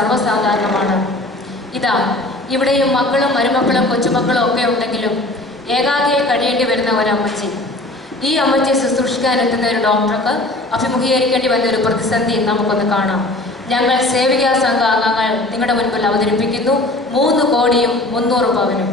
സർവ്വസാധാരണമാണ്. ഇതാ ഇവിടെയും മക്കളും മരുമക്കളും കൊച്ചുമക്കളും ഒക്കെ ഉണ്ടെങ്കിലും ഏകാകിയായി കഴിയേണ്ടി വരുന്ന ഒരമ്മച്ചി. ഈ അമ്മച്ചിയെ ശുശ്രൂഷിക്കാൻ എത്തുന്ന ഒരു ഡോക്ടർക്ക് അഭിമുഖീകരിക്കേണ്ടി വന്ന ഒരു പ്രതിസന്ധി നമുക്കൊന്ന് കാണാം. ഞങ്ങൾ സേവികാ സംഘ അംഗങ്ങൾ നിങ്ങളുടെ മുൻപിൽ അവതരിപ്പിക്കുന്നു 3 കോടിയും 300 പവനും.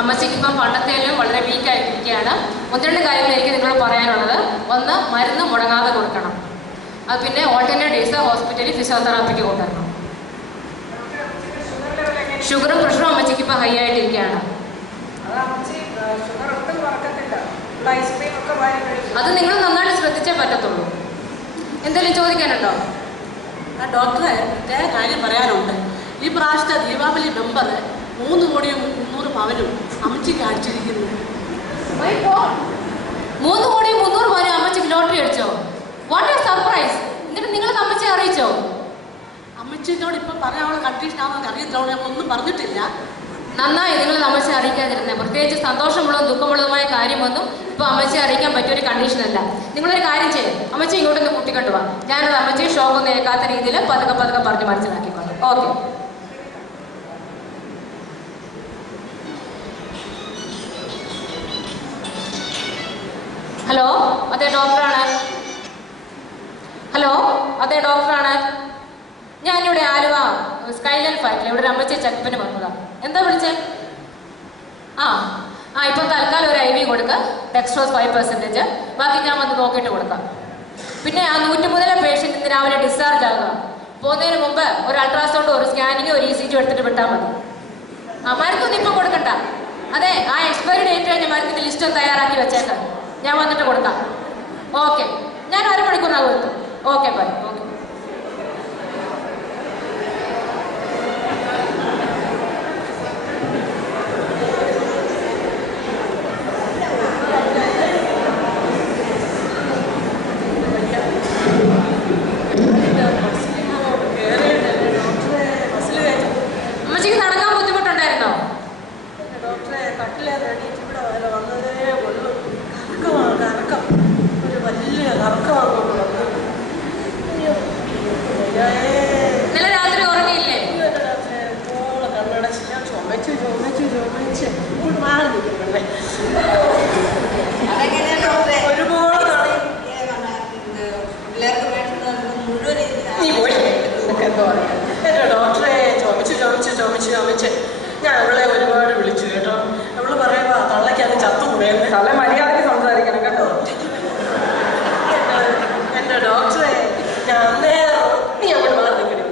അമ്മച്ചിക്ക് ഇപ്പം പണ്ടത്തേലും വളരെ വീക്കായിട്ടിരിക്കുകയാണ്. 1-2 കാര്യങ്ങൾ എനിക്ക് നിങ്ങളോട് പറയാനുള്ളത്. ഒന്ന്, മരുന്ന് മുടങ്ങാതെ കൊടുക്കണം. അത് പിന്നെ ഓൾട്ടർനേറ്റ് ഡേയ്സ് ഹോസ്പിറ്റലിൽ ഫിസിയോതെറാപ്പിക്ക് കൊണ്ടുവരണം. ഷുഗറും പ്രഷറും അമ്മച്ചിക്ക് ഇപ്പം ഹൈ ആയിട്ടിരിക്കുകയാണ്. അത് നിങ്ങൾ നന്നായിട്ട് ശ്രദ്ധിച്ചേ പറ്റത്തുള്ളൂ. എന്തെങ്കിലും ചോദിക്കാനുണ്ടോ? ഡോക്ടറെ, കാര്യം പറയാനുണ്ട്. ഈ പ്രാവശ്യത്തെ ദീപാവലി മെമ്പർ 3 കോടിയും 300 പവനും അമ്മച്ചിക്ക് അടിച്ചിരിക്കുന്നു. 3 കോടിയും 300 പവനും അമ്മച്ചിക്ക് ലോട്ടറി അടിച്ചോ? What A surprise! എന്നിട്ട് നിങ്ങൾ അമ്മച്ചിയെ അറിയിച്ചോ? അമ്മച്ചിനോട് ഇപ്പം പറയാനുള്ള കണ്ടീഷനാണെന്ന് അറിയത്തില്ല, ഒന്നും പറഞ്ഞിട്ടില്ല. നന്നായി നിങ്ങൾ അമ്മച്ചിയെ അറിയിക്കാതിരുന്നത്. പ്രത്യേകിച്ച് സന്തോഷമുള്ളതും ദുഃഖമുള്ളതുമായ കാര്യമൊന്നും ഇപ്പം അമ്മച്ചിയെ അറിയിക്കാൻ പറ്റിയൊരു കണ്ടീഷനല്ല. നിങ്ങളൊരു കാര്യം ചെയ്യും, അമ്മച്ചി ഇങ്ങോട്ടൊന്ന് കൂട്ടിക്കൊണ്ടു പോവാം. ഞാനത് അമ്മച്ചിയെ ഷോക്കൊന്നും ഏൽക്കാത്ത രീതിയിൽ പതുക്കെ പറഞ്ഞ് മനസ്സിലാക്കിക്കോളാം. ഓക്കെ. ഹലോ, അതെ ഡോക്ടറാണ്. ഞാനിവിടെ ആലുവ സ്കൈലൈൻ ഫ്ലാറ്റിൽ ഇവിടെ ഒരു അമ്മച്ചി ചെക്കപ്പിന് വന്നതാണ്. എന്താ വിളിച്ചേ? ഇപ്പം തൽക്കാലം ഒരു IV കൊടുക്കുക, ഡെക്സ്ട്രോസ് 5%. ബാക്കി ഞാൻ വന്ന് നോക്കിയിട്ട് കൊടുക്കാം. പിന്നെ ആ 103 പേഷ്യൻ്റ് ഇന്ന് രാവിലെ ഡിസ്ചാർജ് ആകുക. പോകുന്നതിന് മുമ്പ് ഒരു അൾട്രാസൗണ്ട്, ഒരു സ്കാനിങ്, ഒരു ECG എടുത്തിട്ട് വിട്ടാൽ മതി. മരുന്നൊന്നും ഇപ്പം കൊടുക്കണ്ട. അതെ, ആ എക്സ്പയറി ഡേറ്റ് കഴിഞ്ഞ മരുന്നിൻ്റെ ലിസ്റ്റ് ഒന്ന് തയ്യാറാക്കി വെച്ചേക്കാം. ഞാൻ വന്നിട്ട് കൊടുക്കാം. ഓക്കെ, ഞാൻ 1 മണിക്കൂറിനകം എത്തും. Okay, bye. ഓക്കെ. അമ്മച്ചിക്ക് നടക്കാൻ ബുദ്ധിമുട്ടുണ്ടായിരുന്നോ? ഇന്നലെ രാത്രി ഉറങ്ങിയില്ലേ? ഡോക്ടറെ ചുമച്ച് ഞാൻ അവളെ ഒരുപാട് വിളിച്ചു കേട്ടോ. അവള് പറയുമ്പോ തള്ളയ്ക്ക് അത് ചത്തുകൂടെയെന്ന്. തള്ള മര്യാദയ്ക്ക് സംസാരിക്കണം കേട്ടോ. എന്റെ ഡോക്ടറെ, ഞാൻ അന്നേ നീ അവിടെ മാറിക്കണേ.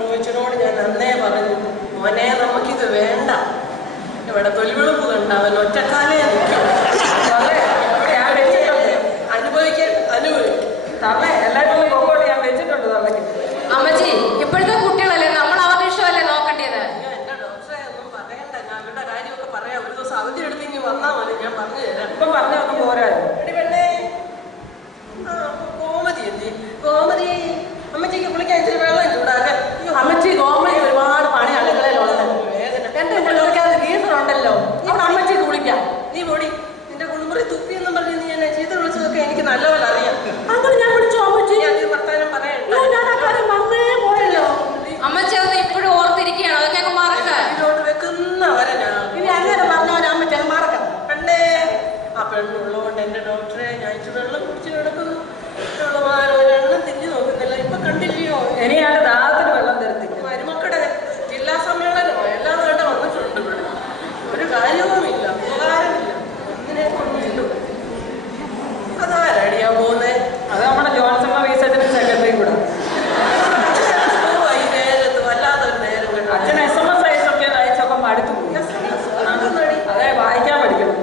റോയിച്ചിനോട് ഞാൻ അന്നേ പറഞ്ഞു, മോനെ നമുക്കിത് വേണ്ട. ഇവിടെ തൊലിവെളുപ്പ് കണ്ട അവൻ ഒറ്റക്കാലേ നിൽക്കും. അനുഭവിക്കാൻ തള്ളേ എല്ലാവരും നോക്കോട്ട് ഞാൻ വെച്ചിട്ടുണ്ട് തള്ളക്ക്. അമ്മച്ചി, ഇപ്പോഴത്തെ കുട്ടികളല്ലേ, നമ്മൾ അവരുടെ ഇഷ്ടമല്ലേ നോക്കേണ്ടത്. എന്റെ ഡോക്ടറെ ഒന്നും പറയണ്ട, ഞാൻ അവരുടെ കാര്യമൊക്കെ പറയാം. ഒരു ദിവസം അവധി എടുത്തെങ്കിൽ വന്നാൽ മതി, ഞാൻ പറഞ്ഞു തരാം. ഇപ്പം പറഞ്ഞൊന്നും പോരാ. ഗോമതി അമ്മച്ചിക്ക് കുളിക്കാൻ ഇച്ചിരി വെള്ളം ചൂടാക്കാൻ. അമ്മച്ചി ഗോമതി ഒരുപാട് പണി അടുക്കളയിലുള്ളത്. എന്റെ കുളിക്കാതെ ഗീസറുണ്ടല്ലോ, അവിടെ അമ്മച്ചിക്ക് കുളിക്കാം. നീ പൊടി, നിന്റെ കുളിമുറി തുപ്പിയെന്നും പറഞ്ഞ് നീ എന്നെ ചീത്ത വിളിച്ചതൊക്കെ എനിക്ക് നല്ലപോലെ അറിയാം. അങ്ങനെ ഞാൻ വിളിച്ചു അമ്മച്ചി. വർത്താനം പറയണ്ട, ഞാൻ ആ കാര്യം മറന്നേ പോയല്ലോ. അമ്മച്ചി അത് ഇപ്പോഴും ഓർത്തിരിക്കുകയാണ്, അതൊക്കെ അങ്ങ് മറക്ക. ഇതിലോട്ട് വെക്കുന്നവരെ ഇനി അങ്ങനെ പറഞ്ഞവരെ അമ്മച്ചി അത് മറക്കാം. പെണ്ണേ, ആ പെണ്ണുള്ളതുകൊണ്ട് എന്റെ ഡോക്ടറെ ഞാൻ ഇച്ചിരി വെള്ളം കുടിച്ച് കിടക്കുന്നു. ഒരെണ്ണം തിരിഞ്ഞു നോക്കുന്നില്ല. ഇപ്പൊ കണ്ടില്ലയോ, ഇനിയാണ് ദാഹത്തിന് വെള്ളം തരത്തില്ല. മരുമക്കളുടെ ജില്ലാ സമ്മേളനമോ എല്ലാം കണ്ട് വന്നിട്ടുണ്ട്. ഇവിടെ ഒരു കാര്യവുമില്ല, ഉപകാരമില്ല. ഇങ്ങനെ കൊണ്ടിട്ടു. അതാരടിയാ പോകുന്നേ? അത് നമ്മുടെ ജോൺസൺ റീസർച്ചിന്റെ സെക്രട്ടറി കൂടെ. നേരത്ത് വല്ലാത്തൊരു നേരം കേട്ടോ. അച്ഛൻ SMS അയച്ചൊക്കെ അയച്ചൊക്കെ അടുത്തു പോയി. അതെ, വായിക്കാൻ പഠിക്കണം.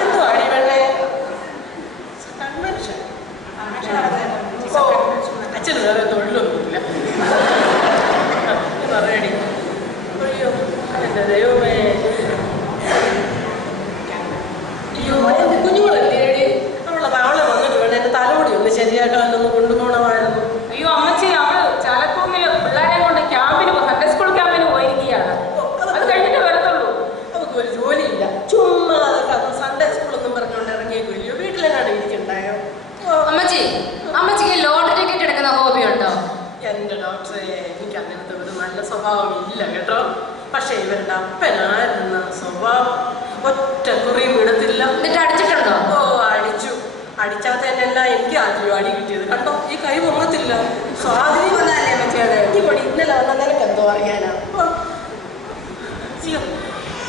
എന്തോ ഞാനല്ലയോ അടി കിട്ടിയത്. കണ്ടോ ഈ കൈ പൊങ്ങത്തില്ല. സ്വാധീനം വന്നതല്ലേ അമ്മച്ചിയുടെ. ഈ പൊടി ഇന്നലെ വന്ന നിനക്ക് എന്തോ അറിയാനാ. അയ്യോ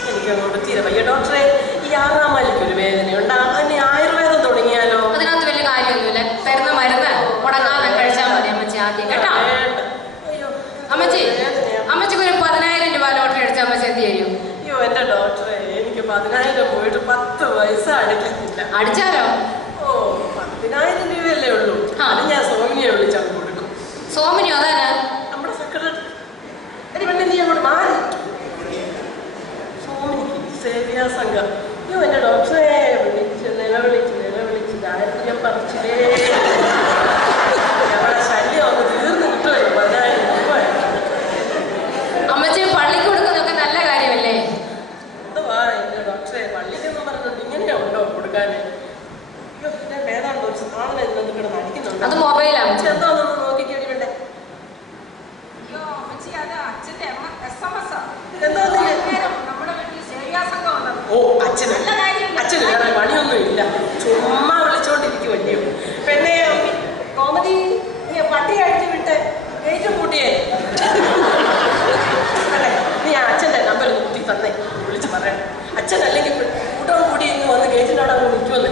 എനിക്ക് അങ്ങോട്ട് തീരെ വയ്യ ഡോക്ടറെ. ഈ 6-ാം മാലിക്കൊരു വേദനയുണ്ട്. അതിന് ആയുർവേദം തുടങ്ങിയാലോ? അതിനകത്ത് വലിയ കാര്യമൊന്നുമില്ല. തരുന്ന മരുന്ന് മുടങ്ങാതെ കഴിച്ചാൽ മതി അമ്മച്ചി ആദ്യം കേട്ടോ. അമ്മച്ചി അമ്മച്ചിക്ക് ഒരു 10,000 രൂപ ലോട്ടറി അടിച്ചാൽ അമ്മച്ചി എന്ത് ചെയ്യും? അയ്യോ എന്റെ ഡോക്ടറെ എനിക്ക് 10,000 പോയിട്ട് 10 പൈസ അടിക്കത്തില്ല. അടിച്ചാലോ? ഓ 10,000 രൂപയല്ലേ ഉള്ളൂ. അത് ഞാൻ സോമിനിയെ വിളിച്ചാൽ കൊടുക്കും. സോമിനിയോ? അതാരാ? നമ്മുടെ സെക്രട്ടറി. എടി പെണ്ണെ നീ അങ്ങോട്ട് മാറി. സോമിനിക്ക് സേവ്യാ സംഘം. അയ്യോ എന്റെ ഡോക്ടറെ വിളിച്ച് നിലവിളിച്ച് ദാരിദ്ര്യം പറിച്ചില്ലേ. ഞങ്ങളുടെ ശല്യം ഒന്ന് തീർന്നു കിട്ടുമല്ലോ. 10,000 രൂപ. അമ്മച്ചി പള്ളിക്ക് കൊടുക്കുന്നതൊക്കെ നല്ല കാര്യമല്ലേ? എന്തുവാ എന്റെ ഡോക്ടറെ പള്ളിക്കെന്ന് പറഞ്ഞത് ഇങ്ങനെയാ ഉണ്ടോ കൊടുക്കാന്? അയ്യോ ഞാൻ വേദാണ്ട് ഒരു സാധനം ഇതിനകത്ത് കിടന്ന് അടിക്കുന്നുണ്ട്. അത് മൊബൈലാണ്. എന്താണെന്ന് നോക്കിക്കേടി വേണ്ടേ? ഓ അച്ഛന് വേറെ പണിയൊന്നും ഇല്ല. ചുമ്മാ വിളിച്ചോണ്ടിരിക്കുവല്ലയോ. പെണ്ണെ കോമതി നീ പട്ടി അടിച്ചു വിട്ട് ഗേറ്റ് പൂട്ടിയേ. അല്ലേ നീ ആ അച്ഛൻ്റെ നമ്പർ കുട്ടി തന്നെ വിളിച്ച് പറയണം. അച്ഛൻ അല്ലെങ്കിൽ കൂട്ടം കൂടി ഇന്ന് വന്ന് ഗേറ്റിനോട് അങ്ങ് നിൽക്കുമെന്ന്